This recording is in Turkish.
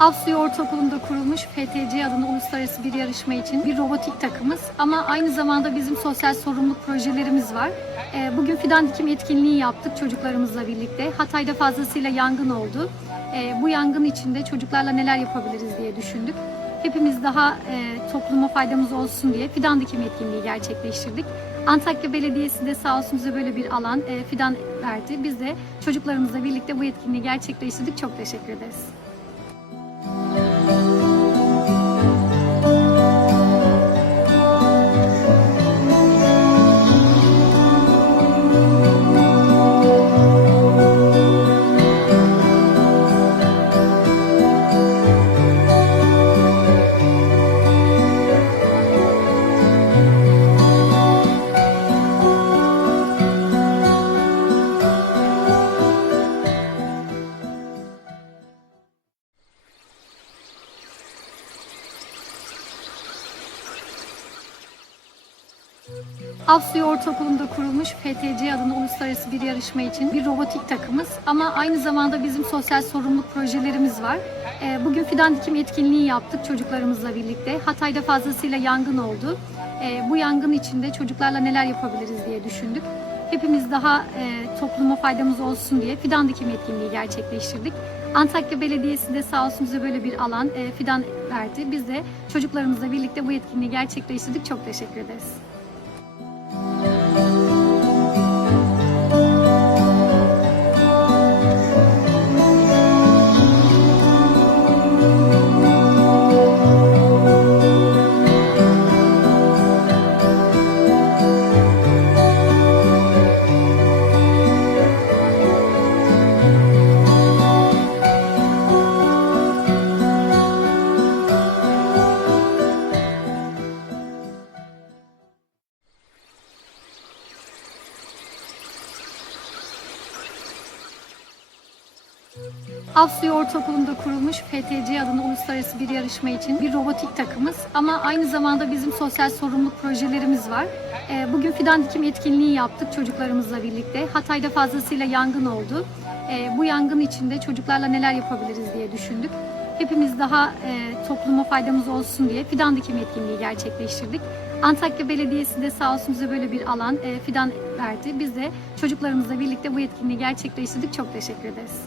Avsuyu Ortaokulu'nda kurulmuş FTC adında uluslararası bir yarışma için bir robotik takımız. Ama aynı zamanda bizim sosyal sorumluluk projelerimiz var. Ee, Bugün fidan dikim etkinliği yaptık çocuklarımızla birlikte. Hatay'da fazlasıyla yangın oldu. Ee, Bu yangın içinde çocuklarla neler yapabiliriz diye düşündük. Hepimiz daha e, topluma faydamız olsun diye fidan dikim etkinliği gerçekleştirdik. Antakya Belediyesi de sağ olsun bize böyle bir alan e, fidan verdi. Biz de çocuklarımızla birlikte bu etkinliği gerçekleştirdik. Çok teşekkür ederiz. Avsuyu Ortaokulu'nda kurulmuş FTC adında uluslararası bir yarışma için bir robotik takımız. Ama aynı zamanda bizim sosyal sorumluluk projelerimiz var. Ee, Bugün fidan dikim etkinliği yaptık çocuklarımızla birlikte. Hatay'da fazlasıyla yangın oldu. Ee, Bu yangın içinde çocuklarla neler yapabiliriz diye düşündük. Hepimiz daha e, topluma faydamız olsun diye fidan dikim etkinliği gerçekleştirdik. Antakya Belediyesi de sağ olsun bize böyle bir alan, e, fidan verdi. Biz de çocuklarımızla birlikte bu etkinliği gerçekleştirdik. Çok teşekkür ederiz. Avsuyu Ortaokulu'nda kurulmuş FTC adında uluslararası bir yarışma için bir robotik takımız. Ama aynı zamanda bizim sosyal sorumluluk projelerimiz var. Ee, Bugün fidan dikim etkinliği yaptık çocuklarımızla birlikte. Hatay'da fazlasıyla yangın oldu. Ee, Bu yangın içinde çocuklarla neler yapabiliriz diye düşündük. Hepimiz daha e, topluma faydamız olsun diye fidan dikim etkinliği gerçekleştirdik. Antakya Belediyesi de sağ olsun bize böyle bir alan, e, fidan verdi. Biz de çocuklarımızla birlikte bu etkinliği gerçekleştirdik. Çok teşekkür ederiz.